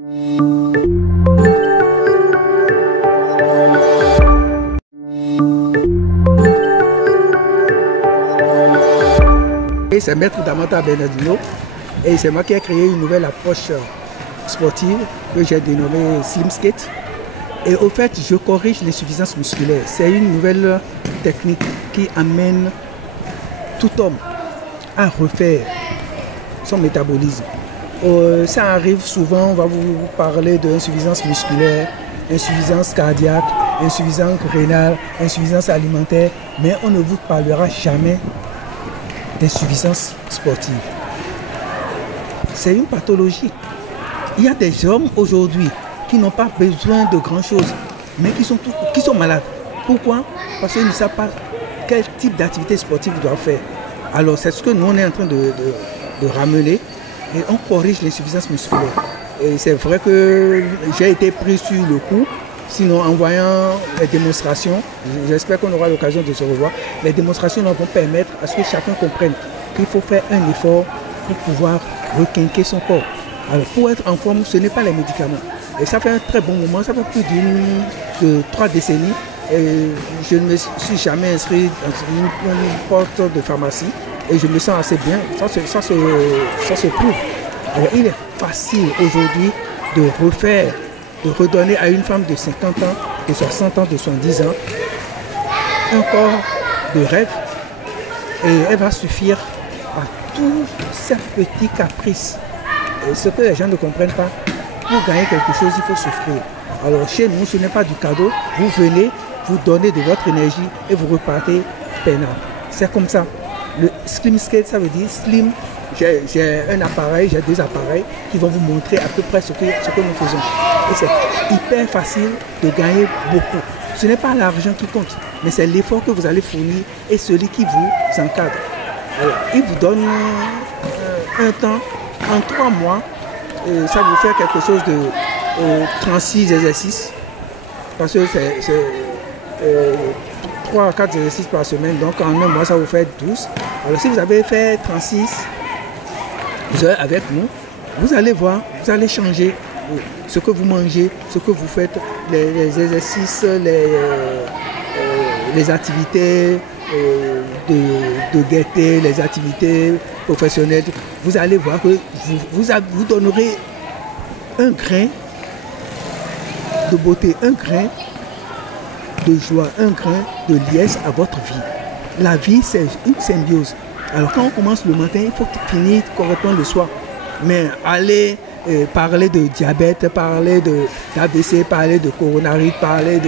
C'est Maître Damata Bernardino et c'est moi qui ai créé une nouvelle approche sportive que j'ai dénommée Slim Skate. Et au fait, je corrige l'insuffisance musculaire. C'est une nouvelle technique qui amène tout homme à refaire son métabolisme. Ça arrive souvent, on va vous parler d'insuffisance musculaire, insuffisance cardiaque, insuffisance rénale, insuffisance alimentaire, mais on ne vous parlera jamais d'insuffisance sportive. C'est une pathologie. Il y a des hommes aujourd'hui qui n'ont pas besoin de grand chose, mais qui sont malades. Pourquoi? Parce qu'ils ne savent pas quel type d'activité sportive ils doivent faire. Alors c'est ce que nous on est en train de ramener et on corrige l'insuffisance musculaire. Et c'est vrai que j'ai été pris sur le coup. Sinon, en voyant les démonstrations, j'espère qu'on aura l'occasion de se revoir, les démonstrations vont permettre à ce que chacun comprenne qu'il faut faire un effort pour pouvoir requinquer son corps. Alors, pour être en forme, ce n'est pas les médicaments. Et ça fait un très bon moment, ça fait plus de 3 décennies. Et je ne me suis jamais inscrit dans une porte de pharmacie et je me sens assez bien. Ça se prouve. Alors, il est facile aujourd'hui de refaire, de redonner à une femme de 50 ans, de 60 ans, de 70 ans, un corps de rêve. Et elle va suffire à tous ces petits caprices. Et ce que les gens ne comprennent pas, pour gagner quelque chose, il faut souffrir. Alors chez nous, ce n'est pas du cadeau. Vous venez, vous donnez de votre énergie et vous repartez peinard. C'est comme ça. Le Slim Skate, ça veut dire slim. J'ai un appareil, j'ai 2 appareils qui vont vous montrer à peu près ce que nous faisons. Et c'est hyper facile de gagner beaucoup. Ce n'est pas l'argent qui compte, mais c'est l'effort que vous allez fournir et celui qui vous encadre. Alors, il vous donne un temps, en 3 mois, ça vous fait quelque chose de 36 exercices. Parce que c'est 3 à 4 exercices par semaine, donc en un mois, ça vous fait 12. Alors si vous avez fait 36 heures avec nous, vous allez voir, vous allez changer ce que vous mangez, ce que vous faites, les exercices, les activités de gaieté, les activités professionnelles. Vous allez voir que vous donnerez un grain de beauté, un grain de joie, un grain de liesse à votre vie. La vie, c'est une symbiose. Alors quand on commence le matin, il faut finir correctement le soir. Mais aller parler de diabète, parler d'AVC, parler de coronarite, parler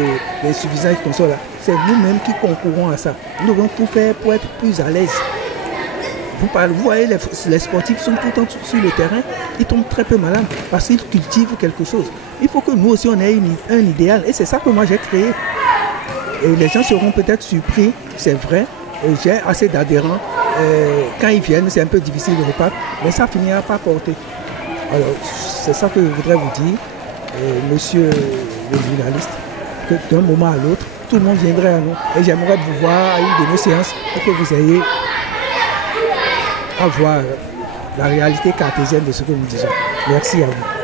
d'insuffisance comme ça, c'est nous-mêmes qui concourons à ça. Nous devons tout faire pour être plus à l'aise. Vous voyez, les sportifs sont tout le temps sur le terrain, ils tombent très peu malades parce qu'ils cultivent quelque chose. Il faut que nous aussi on ait un idéal et c'est ça que moi j'ai créé. Et les gens seront peut-être surpris, c'est vrai, j'ai assez d'adhérents. Quand ils viennent, c'est un peu difficile de repartir, mais ça finira par porter. Alors, c'est ça que je voudrais vous dire, monsieur le journaliste, que d'un moment à l'autre, tout le monde viendrait à nous. Et j'aimerais vous voir à une de nos séances pour que vous ayez à voir la réalité cartésienne de ce que nous disons. Merci à vous.